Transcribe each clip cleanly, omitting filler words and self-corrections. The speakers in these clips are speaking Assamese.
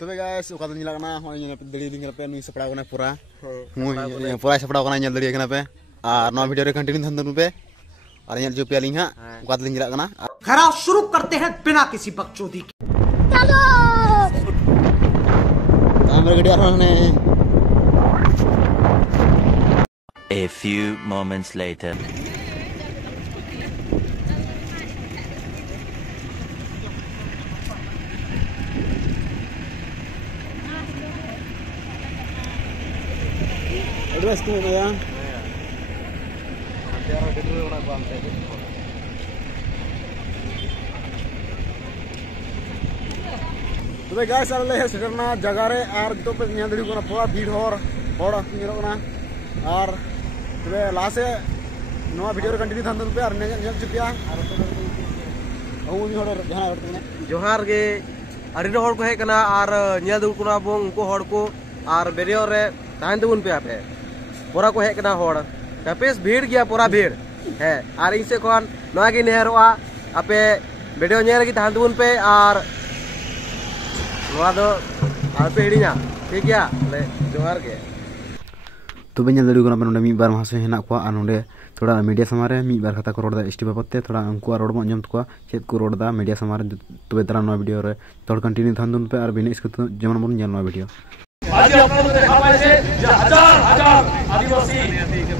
तबे गाइस ओका तो निला कना होय ने दड़ी दिन पे नुई सपड़ा कना पूरा पूरा सपड़ा कना नेल दड़ी कना पे और नवा वीडियो रे कंटिन्यू थन पे और नेल जो पे लिंग हा ओका तो निला कना खराब शुरू करते हैं बिना किसी बकचोदी के चलो हमरे गड़िया रहने A few moments later address तो है यार तबे गाइस आले हे सेटरना जगह रे आर तो पे न्या दड़ी कोना पूरा भीड़ होर निरो कना और तबे लासे नवा वीडियो रे कंटिन्यू थन पे और नेल चुकिया और तो उनी होर जहां होर तने जोहार गे अड़ी होर को हे कना और न्या दु कोना बो उनको होर को और वीडियो रे तान दुन पे आपे पूरा को हे कना होर कपेस भीड़ गया पूरा भीड़ है और इसे कोन नवा गे नेहरोआ आपे वीडियो नेल की तान दुन पे और नवा दो आपे हिड़िया ठीक गया ले जोहार गे तबे नेल दड़ी कोना पे नोंडे मी बार मासे हेना को आ नोंडे थोड़ा मीडिया समारे मी बार खाता को रोड दा एसटी बाबते थोड़ा उनको रोड बो अंजम को चेत को रोड दा मीडिया समारे तबे तरा नवा वीडियो रे तोड़ कंटिन्यू थन दुन पे और बिने इसको जेमन बन नेल नवा वीडियो आज आपको देखा पाइसे जे हजार हजार आदिवासी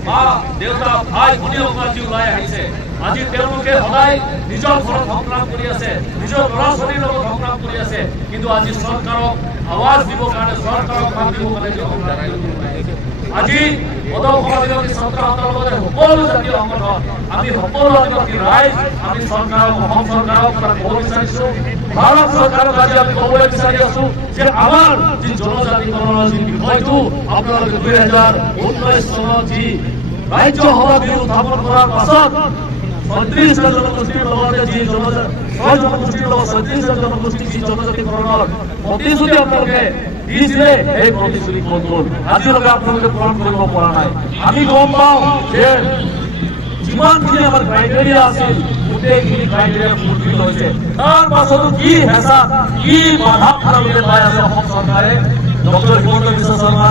मां देवता भाई भनी लोकर जीव लाय आइसे আজি তেওঁলোকে সদায় নিজৰ ঘৰত সংগ্ৰাম কৰি আছে নিজৰ ল'ৰা-ছোৱালীৰ লগত সংগ্ৰাম কৰি আছে কিন্তু আজি চৰকাৰক আৱাজ দিব কাৰণে চৰকাৰক মাত দিব কাৰণে আজি পদসমাধিক চৰকাৰৰ লগতে সকলো জাতীয় সংগঠন আমি সকলো আদিবাসী ৰাইজ আমি চৰকাৰক অসম চৰকাৰক ক'ব বিচাৰিছো ভাৰত চৰকাৰক আজি আমি ক'বলৈ বিচাৰি আছো যে আমাৰ যি জনজাতিকৰণৰ যি বিষয়টো আপোনালোকে 2019 চনত যি ৰাজ্য সভা বিল উত্থাপন কৰাৰ পাছত ৩৬ জনগোষ্ঠীৰ লগতে যি জনগোষ্ঠীৰ লগত ৩৬ জনগোষ্ঠী যি জনজাতিকৰণৰ প্ৰতিশ্ৰুতি আপোনালোকে দিছিলে এই প্ৰতিশ্ৰুতি ক'ত গ'ল আজিলৈকে আপোনালোকে পূৰণ কৰিব পৰা নাই আমি গম পাওঁ যে যিমানখিনি আমাৰ ক্ৰাইটেৰিয়া আছিল গোটেইখিনি ক্ৰাইটেৰিয়া পূৰণ হৈছে তাৰ পাছতো কি হেঁচা কি বাধা আপোনালোকে পাই আছে অসম চৰকাৰে ডক্টৰ হিমন্ত বিশ্ব শৰ্মা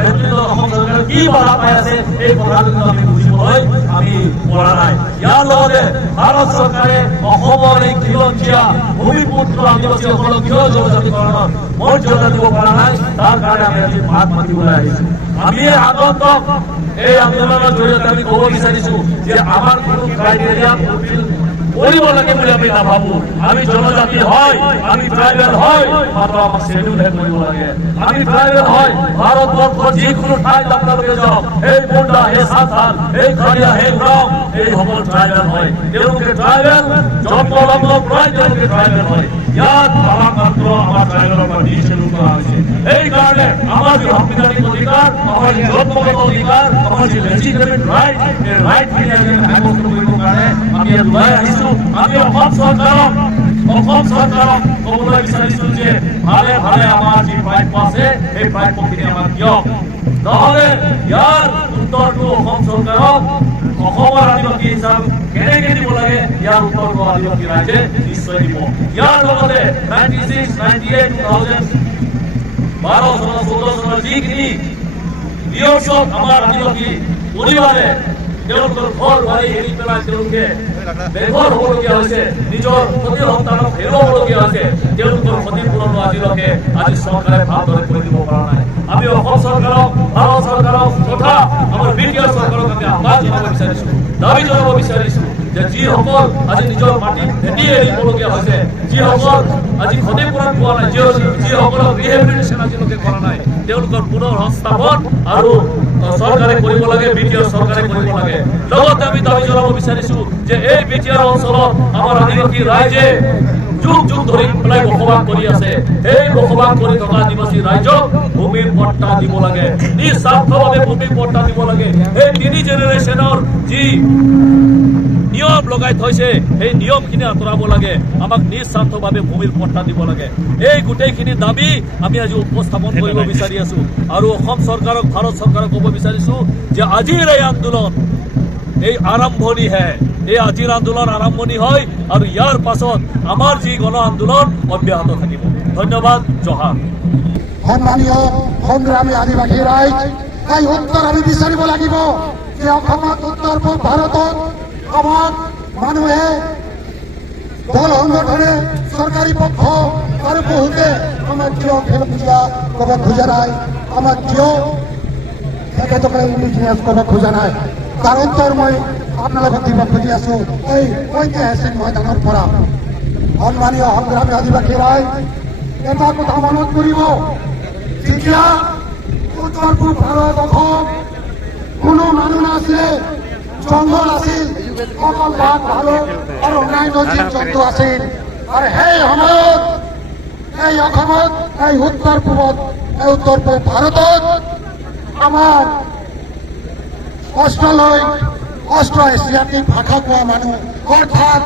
নেতৃত্বত অসম চৰকাৰে কি বাধা পাই আছে এই কথাটো আমি বুজিবলৈ আমি পৰা নাই ইয়াৰ লগতে ভাৰত চৰকাৰে অসমৰ এই খিলঞ্জীয়া ভূমিপুত্ৰ আদিবাসীসকলক কিয় জনজাতিকৰণৰ মৰ্যাদা দিব পৰা নাই তাৰ কাৰণে আমি আজি মাত মাতিবলৈ আহিছো আমি আগন্তক এই আন্দোলনৰ জৰিয়তে আমি ক'ব বিচাৰিছো যে আমাৰ কোনো ক্ৰাইটেৰিয়া কৰিব লাগে বুলি আমি নাভাবো আমি জনজাতি হয় আমি ট্ৰাইবেল হয় মাত্ৰ আমাক শ্বেডিউলহে কৰিব লাগে আমি ট্ৰাইবেল হয় ভাৰতবৰ্ষৰ যিকোনো ঠাইত আপোনালোকে যাওক এই মুণ্ডা এই সাঁওতাল এই খৰিয়া এই উৰাও এই সকলো ট্ৰাইবেল হয় তেওঁলোকে ট্ৰাইবেল জন্মলগ্নৰ পৰাই তেওঁলোকে ট্ৰাইবেল হয় ইয়াত আমাক মাত্ৰ আমাৰ ট্ৰাইবেলৰ পৰা শ্বেডিউল কৰা হৈছে এইকাৰণে আমাৰ যি সাংবিধানিক অধিকাৰ আমাৰ যি জন্মগত অধিকাৰ আমাৰ যি লেজিটিমেট ৰাইট এই ৰাইটখিনি আমি সাব্যস্ত কৰিবৰ কাৰণে আমি ইয়াত ওলাই আহিছো আমি অসম চৰকাৰক ক'বলৈ বিচাৰিছো যে ভালে ভালে আমাৰ যি প্ৰাপ্য আছে এই প্ৰাপ্যখিনি আমাক দিয়ক নহ'লে ইয়াৰ উত্তৰটো অসম চৰকাৰক অসমৰ আদিবাসী হিচাপ কেনেকৈ দিব লাগে ইয়াৰ উত্তৰটো আদিবাসী ৰাইজে নিশ্চয় দিব ইয়াৰ লগতে 96, 98, 2012 চনৰ যিখিনি নিয়ম আমাৰ আদিবাসী পৰিবাৰে তেওঁলোকৰ ঘৰ বাৰী এৰি পেলাই তেওঁলোকে বেঘৰ হ'বলগীয়া হৈছে নিজৰ সতি সন্তানক হেৰুৱাবলগীয়া হৈছে তেওঁলোকৰ ক্ষতিপূৰণ আজিলৈকে আজি চৰকাৰে ভালদৰে কৰি দিব পৰা নাই আমি অসম চৰকাৰক ভাৰত চৰকাৰক তথা আমাৰ বিটিআৰ চৰকাৰক আমি আহ্বান জনাব বিচাৰিছো দাবী জনাব বিচাৰিছো যে যিসকল আজি নিজৰ মাটি ভেটি এৰিবলগীয়া হৈছে যিসকল আজি ক্ষতিপূৰণ পোৱা নাই যিসকলক ৰিহেবিলিটেশ্যন আজিলৈকে কৰা নাই তেওঁলোকৰ পুনৰ সংস্থাপন আৰু চৰকাৰে কৰিব লাগে বিটিআৰ চৰকাৰে কৰিব লাগে লগতে আমি দাবী জনাব বিচাৰিছো যে এই বিটিআৰ অঞ্চলত আমাৰ আদিবাসী ৰাইজে যুগ যুগ ধৰি পেলাই বসবাস কৰি আছে এই বসবাস কৰি থকা আদিবাসী ৰাইজক ভূমিৰ পট্টা দিব লাগে নিস্বাৰ্থভাৱে ভূমিৰ পট্টা দিব লাগে এই তিনি জেনেৰেশ্যনৰ যি নিয়ম লগাই থৈছে এই নিয়মখিনি আঁতৰাব লাগে আমাক নিস্বাৰ্থভাৱে ভূমিৰ পট্টা দিব লাগে এই গোটেইখিনি দাবী আমি আজি উপস্থাপন কৰিব বিচাৰি আছো আৰু অসম চৰকাৰক ভাৰত চৰকাৰক ক'ব বিচাৰিছো যে আজিৰ এই আন্দোলন এই আৰম্ভণিহে এই আজিৰ আন্দোলন আৰম্ভণি হয় আৰু ইয়াৰ পাছত আমাৰ যি গণ আন্দোলন অব্যাহত থাকিব ধন্যবাদ জহাৰ সন্মানীয় সংগ্ৰামী আদিবাসী ৰাইজ এই উত্তৰ আমি বিচাৰিব লাগিব যে অসমত উত্তৰ পূব ভাৰতত আমাৰ মানুহে দল সংগঠনে চৰকাৰী পক্ষ আৰু বহুতে আমাৰ কিয় খেল পূজা ক'ব খোজা নাই আমাৰ কিয় তেখেতসকলে ইণ্ডিজিনিয়াছ ক'ব খোজা নাই তাৰ উত্তৰ মই আপোনালোকক দিব খুজি আছো এই ঐতিহাসিক ময়দানৰ পৰা সন্মানীয় সংগ্ৰামী আদিবাসী ৰাইজ এটা কথা মনত কৰিব যেতিয়া উত্তৰ পূব ভাৰত অসম কোনো মানুহ নাছিলে জংঘল আছিল অকল বাঘ ভালুক আৰু অন্যান্য জীৱ জন্তু আছিল আৰু সেই সময়ত এই অসমত এই উত্তৰ পূবত এই উত্তৰ পূব ভাৰতত আমাৰ অষ্ট্ৰ এছিয়াটিক ভাষা কোৱা মানুহ অৰ্থাৎ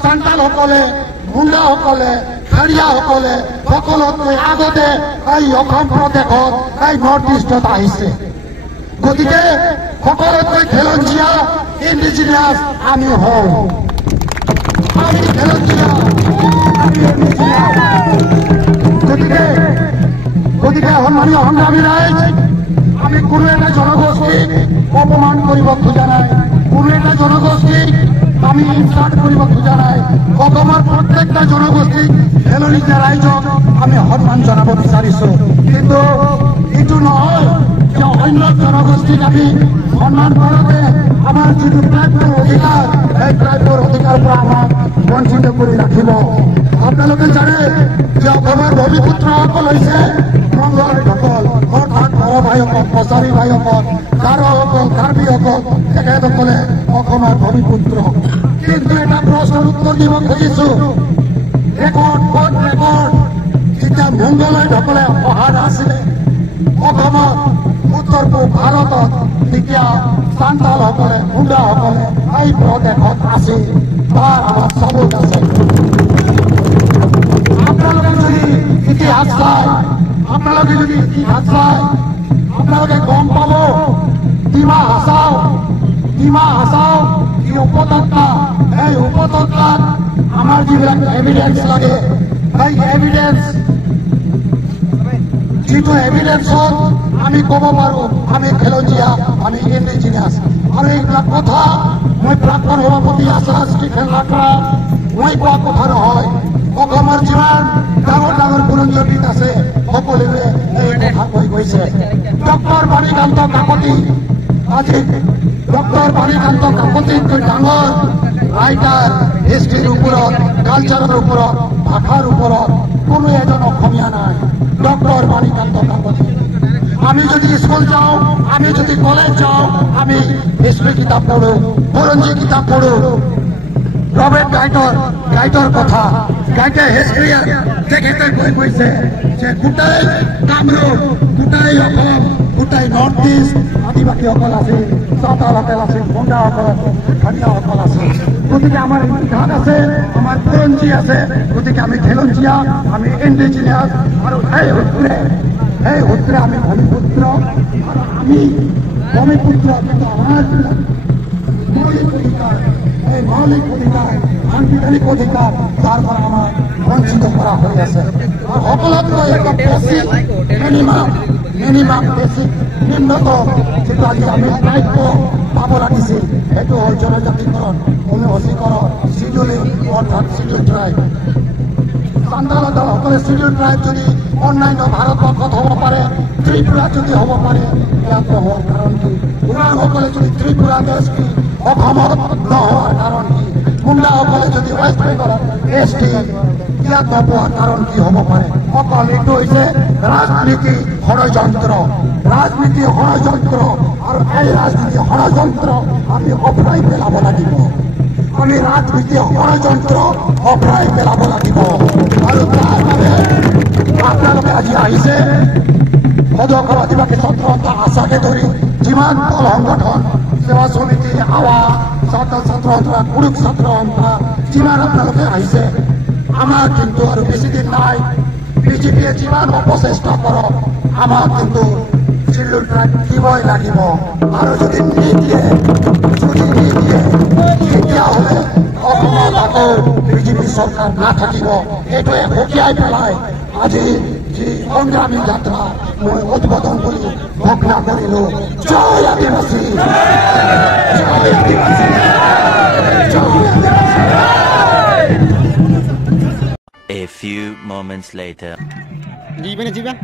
চান্তালসকলে মুণ্ডাসকলে খাৰিয়াসকলে সকলোতকৈ আগতে এই অসম প্ৰদেশত এই নৰ্থ ইষ্টত আহিছে গতিকে সকলোতকৈ খেলঞ্জীয়া ইণ্ডিজিনিয়াছ আমি হওঁ আমি খেলঞ্জীয়া আমি ইণ্ডিজিনিয়াছ গতিকে সন্মানীয় সংগ্ৰামী ৰাইজ আমি কোনো এটা জনগোষ্ঠীক অপমান কৰিব খোজা নাই কোনো এটা জনগোষ্ঠীক আমি ইনচাল্ট কৰিব খোজা নাই অসমৰ প্ৰত্যেকটা জনগোষ্ঠীক খেলনীয়া ৰাইজক আমি সন্মান জনাব বিচাৰিছো কিন্তু এইটো নহয় যে অন্য জনগোষ্ঠীক আমি সন্মান কৰোঁতে আমাৰ যিটো প্ৰাপ্যৰ অধিকাৰ সেই প্ৰাপ্যৰ অধিকাৰৰ পৰা আমাক বঞ্চিত কৰি ৰাখিব আপোনালোকে জানে যে অসমৰ ভূমিপুত্ৰসকল হৈছে মংগলসকল অৰ্থাৎ বড়ো ভাইসকল কছাৰী ভাইসকল গাৰোসকল কাৰ্বিসকল তেখেতসকলে অসমৰ ভূমিপুত্ৰ কিন্তু এটা প্ৰশ্নৰ উত্তৰ দিব খুজিছো ৰেকৰ্ড যেতিয়া মংগলসকলে অহা নাছিলে অসমত উত্তৰ পূব ভাৰতত তেতিয়া চান্তালসকলে মুণ্ডাসকলে এই প্ৰদেশত আছিল তাৰ আমাৰ চবুত আছে আপোনালোকে যদি ইতিহাস চায় আপোনালোকে গম পাব ডিমা হাছাও যি উপত্যকা এই উপত্যকাত আমাৰ যিবিলাক এভিডেন্স লাগে এই এভিডেন্স যিটো এভিডেন্সত আমি ক'ব পাৰো আমি খেলঞ্জীয়া আমি ইণ্ডিজিনিয়াছ আৰু এইবিলাক কথা মই প্ৰাক্তন সভাপতি আচাৰ্য ষ্টিফেন লাকৰা মই কোৱা কথা নহয় অসমৰ যিমান ডাঙৰ বুৰঞ্জীবিদ আছে সকলোৱে এই কথা কৈ গৈছে ডক্টৰ বাণীকান্ত কাকতি আজি ডক্টৰ বাণীকান্ত কাকতিতকৈ ডাঙৰ ৰাইটাৰ হিষ্ট্ৰীৰ ওপৰত কালচাৰৰ ওপৰত ভাষাৰ ওপৰত কোনো এজন অসমীয়া নাই ডক্টৰ বাণীকান্ত কাকতি আমি যদি স্কুল যাওঁ আমি যদি কলেজ যাওঁ আমি হিষ্ট্ৰী কিতাপ পঢ়ো বুৰঞ্জী কিতাপ পঢ়ো ৰবাৰ্ট গাইটৰ কথা গাইটে হিষ্ট্ৰী তেখেতে কৈ গৈছে যে গোটেই কামৰূপ গোটেই অসম গোটেই নৰ্থ ইষ্ট আদিবাসীসকল আছিল চাওতালসকল আছিল মুণ্ডাসকল আছিল খাৰিয়াসকল আছিল গতিকে আমাৰ ইতিহাস আছে আমাৰ বুৰঞ্জী আছে গতিকে আমি খেলঞ্জীয়া আমি ইণ্ডিজিনিয়াছ আৰু এই সূত্ৰে আমি ভূমিপুত্ৰ আৰু আমি ভূমিপুত্ৰ কিন্তু আমাৰ মৌলিক অধিকাৰ সাংবিধানিক অধিকাৰ তাৰ পৰা আমাৰ বঞ্চিত কৰা হৈ আছে আৰু সকলোতকৈ এটা মিনিমাম বেছিক নিম্নতম যিটো আজি আমি প্ৰাপ্য পাব লাগিছিল সেইটো হ'ল জনজাতিকৰণ অনুসূচীকৰণ চিডিউলিং অৰ্থাৎ চিডিউল ট্ৰাইব চান্তালসকলে চিডিউল ট্ৰাইব যদি অন্যান্য ভাৰতবৰ্ষত হ'ব পাৰে ত্ৰিপুৰাত যদি হ'ব পাৰে ইয়াত নোহোৱাৰ কাৰণ কি ওৰাংসকলে যদি ত্ৰিপুৰা এছ টি অসমত নোহোৱাৰ কাৰণ কি মুণ্ডাসকলে যদি ৱেষ্ট বেংগলত এছ টি ইয়াত নোপোৱাৰ কাৰণ কি হ'ব পাৰে অকল এইটো হৈছে ৰাজনীতি ষড়যন্ত্ৰ আৰু এই ৰাজনীতি ষড়যন্ত্ৰ আমি অপৰাই পেলাব লাগিব আমি ৰাজনীতি ষড়যন্ত্ৰ অপৰাই পেলাব লাগিব আৰু তাৰ বাবে আপোনালোকে আজি আহিছে সদস্য আদিবাসী ছাত্ৰ আশাকে ধৰি যিমান দল সংগঠন সেৱা সমিতি আৱা ছাত্ৰ সন্থা কুৰুক ছাত্ৰ সন্থা যিমান আপোনালোকে আহিছে আমাৰ কিন্তু আৰু বেছি দিন নাই বিজেপিয়ে যিমান অপচেষ্টা কৰক আমাৰ কিন্তু চিডিউল ট্ৰাইব দিবই লাগিব আৰু যদি নিদিয়ে তেতিয়াহ'লে অসমত আকৌ বিজেপি চৰকাৰ নাথাকিব এইটোৱে সকীয়াই পেলাই আজি যে সংগ্রামী যাত্রা মই উদ্বোধন করি ঘোষণা করিল জয় আদিবাসী জয় আদিবাসী জয় আদিবাসী। A few moments later. Jiban jiban.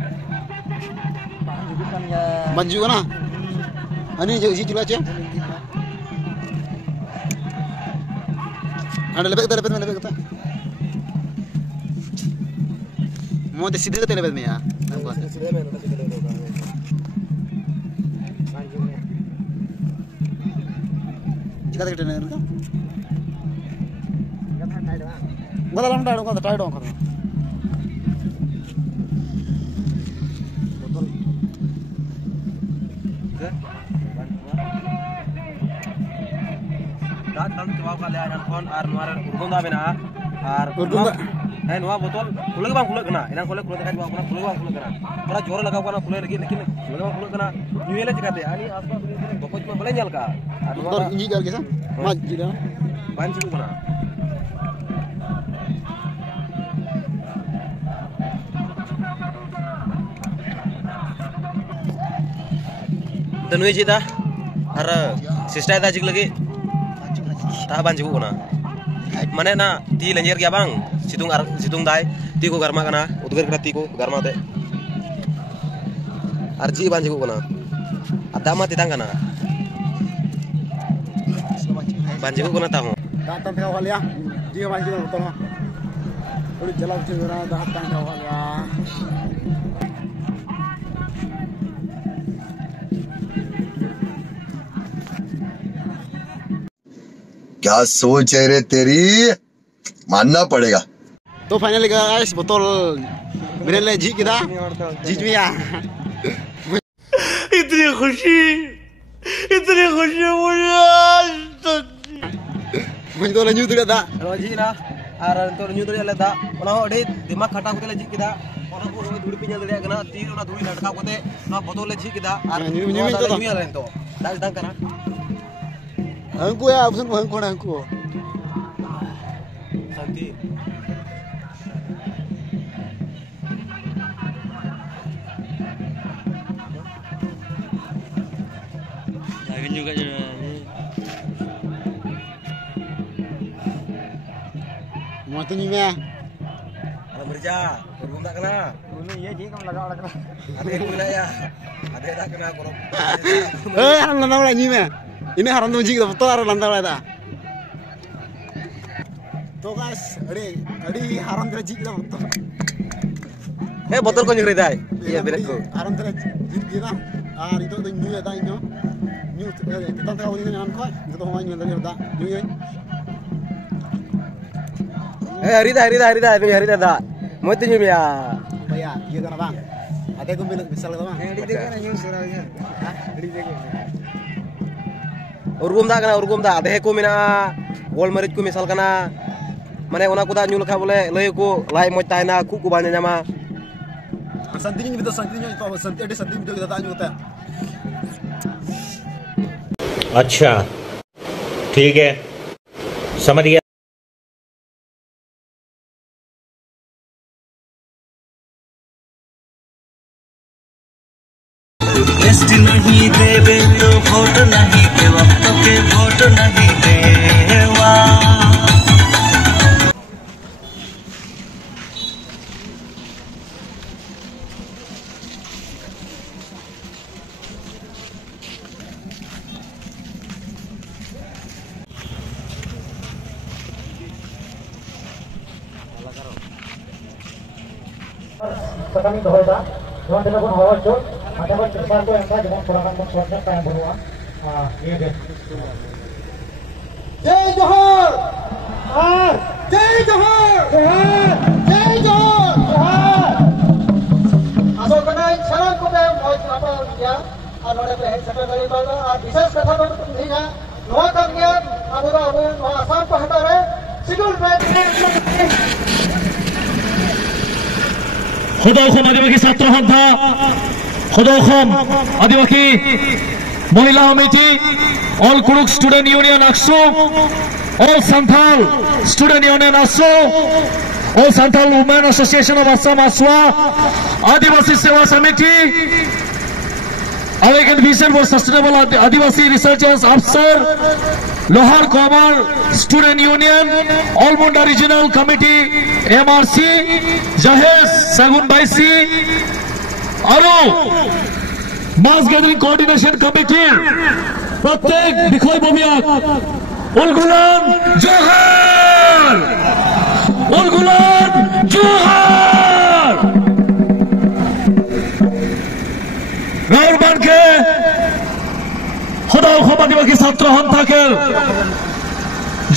Maju kan? Ani jadi jual aja. Ada lebih kita. Mau desi deh lebih ni ya. Jika kita ni kan? Gua dalam dah dong, try dong kan. dak dalam jawab kali ada phone ar nuar urgunda bena ar Urgunda. Nuar botol kuleg bang kuleg kena inang kuleg dekat bang kuleg kena pura jor lagaw kana kuleg lagi lekin kuleg kena nyuela jikate ani asba bokoj ma boleh nyal ka ar Motor inji kar kesa? Maj jida. banci kana Tanui cita, ara sister ita cik lagi, tahan cipu kena. Mana na ti lenjer kia bang, situng dai, ti ko garma kena, utuker kena ti ko garma te. Arji ban cipu kena, ada mah titang kena. Ban cipu kena tahu. Datang tengah kali ya, jika maju betul mah. Udah jalan cedera, datang tengah kali ya. क्या सोच है रे तेरी, मानना पड़ेगा। तो फाइनली गाइस बोतल मेरे लिए जी किदा जीत मिया इतनी खुशी मुझे तो लंजू तुड़ा था Roji na, ar to nyu duri ale da, ona ode dimak khata kote le jikida, ona ko duri pinya duri agana, tir ona duri latka kote, na botol le jikida, ar nyu to nyu ale to, dal dang kana. हमको या ऑप्शन को हमको ना हमको Santi. Jangan juga mau tu ni mia Alam berja, urung tak kena. ini ya ji kamu lagak lagak Ada yang guna ya, ada yang tak kena korok. haram lantau lagi ni mia ini haram tu ji kita betul haram lantau lagi dah तो गाइस अड़ी haram तेरा जी kita betul Botol ko nyuri dai. Iya berat ko. haram तेरा जी kita itu tu nyu ada nyu kita tak tahu ni kan kau itu tu orang nyu ada nyu Harida da. Mau tu nyuri ya. भैया ये करना बांग आते को मिल मिसल का बांग एडी देखे ना न्यूज़ करा गया हां एडी देखे urgum da adhe ko mina gol marit ko misal kana mane ona ko da nyul kha bole lay ko lai moj taina ku ku banya nyama संति नहीं भी तो संति नहीं तो संति एडी संति भी तो kita tanya होता है अच्छा ठीक है समझ गया टेस्ट नहीं देवे तो वोट नहीं के वक्त के वोट नहीं देवा kami doa Tuhan tidak pun bawa jod, ada pun besar tu yang saya jangan kurangkan proses yang beruang. Ini dia. Jai Johor, Jai Johor, Jai Johor, Asal kena salam kita mau apa dia, ada pelih sekali kali bawa, bisnes kata tu pentingnya, nuan kami abu asam pahatare, sidul bed. खुदोखम आदिवासी छात्र सन्था खुदोखम Adivasi Mahila Samiti all Kurukh student union आक्सो ऑल संथाल स्टूडेंट यूनियन आक्सो All Santhal Women Association of Assam Aswa, Adivasi Seva Committee, Awakened Vision for Sustainable Adivasi Researchers Officer, Lohar Komar Student Union, Almonda Regional Committee, MRC, Jahez Sagun Baisi, Aru Mass Gathering Coordination Committee, Pratek Bikhoy Bobiak, Ulgulan Johar! Ulgulan Johar! Raurban ke Khuda Khoma Adivasi Chhatra Santhakel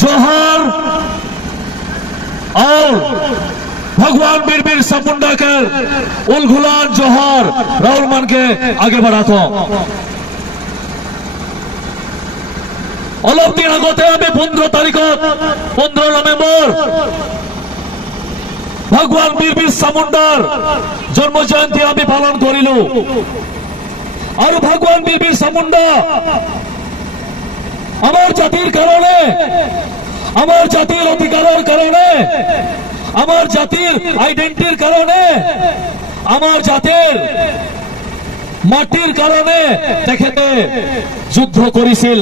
Johar और भगवान बीर बिरसा मुंडा के उलगुलान जोहार राहुल मान के आगे बढ़ाता অলপ দিন আগতে আমি 15 তারিখত 15 নভেম্বৰ ভগৱান বীৰ বিৰছা মুণ্ডাৰ জন্ম জয়ন্তী আমি পালন কৰিলো আৰু ভগৱান বীৰ বিৰছা মুণ্ডা আমাৰ জাতিৰ কাৰণে আমাৰ জাতিৰ অধিকাৰৰ কাৰণে আমাৰ জাতিৰ আইডেন্টিটিৰ কাৰণে আমাৰ জাতিৰ মাটিৰ কাৰণে তেখেতে যুদ্ধ কৰিছিল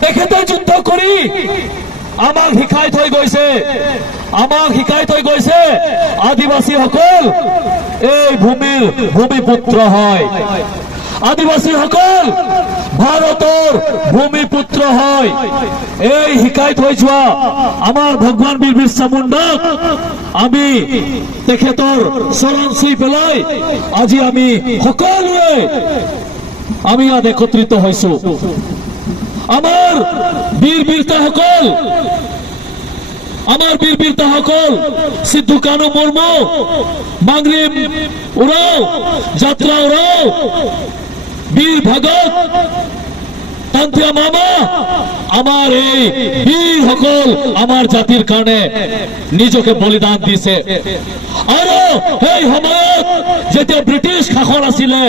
তেখেতে যুদ্ধ কৰি আমাক শিকাই থৈ গৈছে আদিবাসী সকল এই ভূমিৰ ভূমিপুত্ৰ হয় আদিবাসী সকল ভাৰতৰ ভূমিপুত্ৰ হয় এই শিকাই থৈ যোৱা আমাৰ ভগৱান বীৰ বিৰছা মুণ্ডাক আমি তেখেতৰ চৰণ চুই পেলাই আজি আমি সকলোৱে আমি ইয়াত একত্ৰিত হৈছো আমার বীর বীরতা সকল সিদ্ধু কানু মুর্মু মাংরি উরাও যাত্রা উরাও বীর ভগত তান্তিয়া মামা আমার এই বীর সকল আমার জাতির কারণে নিজকে বলিদান দিছে আৰু এই সময়ত যেতিয়া ব্ৰিটিছ শাসন আছিলে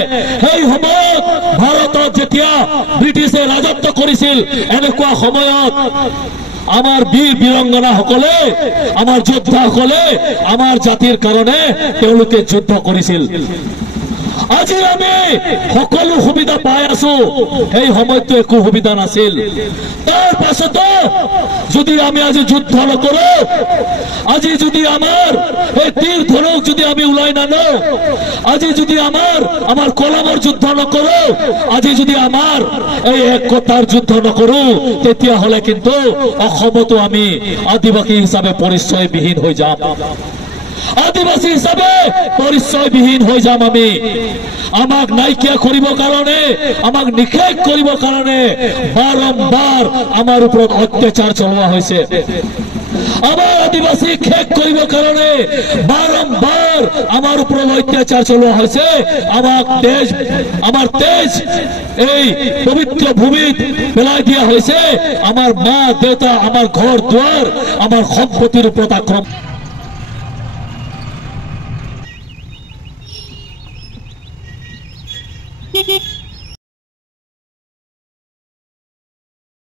সেই সময়ত ভাৰতত যেতিয়া ব্ৰিটিছে ৰাজত্ব কৰিছিল এনেকুৱা সময়ত আমাৰ বীৰ বীৰংগনা সকলে আমাৰ যোদ্ধা সকলে আমাৰ জাতিৰ কাৰণে তেওঁলোকে যুদ্ধ কৰিছিল আজি আমি সকলো সুবিধা পাই আছো এই সময়তো একো সুবিধা নাছিল তাৰ পাছতো যদি আমি আজি যুদ্ধ নকৰো আজি যদি আমাৰ এই তীৰ ধনুক যদি আমি উলাই নানো আজি যদি আমাৰ কলমৰ যুদ্ধ নকৰো আজি যদি আমাৰ এই একতাৰ যুদ্ধ নকৰো তেতিয়া হলে কিন্তু অসমতো আমি আদিবাসী হিচাপে পৰিচয়বিহীন হৈ যাম আদিবাসী হিচাপে পৰিচয়বিহীন হৈ যাম আমি আমাক নাইকিয়া কৰিবৰ কাৰণে আমাক নিষেধ কৰিবৰ কাৰণে বাৰম্বাৰ আমাৰ ওপৰত অত্যাচাৰ চলোৱা হৈছে আমাৰ আদিবাসী শেষ কৰিবৰ কাৰণে বাৰম্বাৰ আমাৰ ওপৰত অত্যাচাৰ চলোৱা হৈছে আমাৰ তেজ এই পবিত্ৰ ভূমিত পেলাই দিয়া হৈছে আমাৰ মা দেউতা আমাৰ ঘৰ দুৱাৰ আমাৰ সম্পত্তিৰ ওপৰত আক্ৰমণ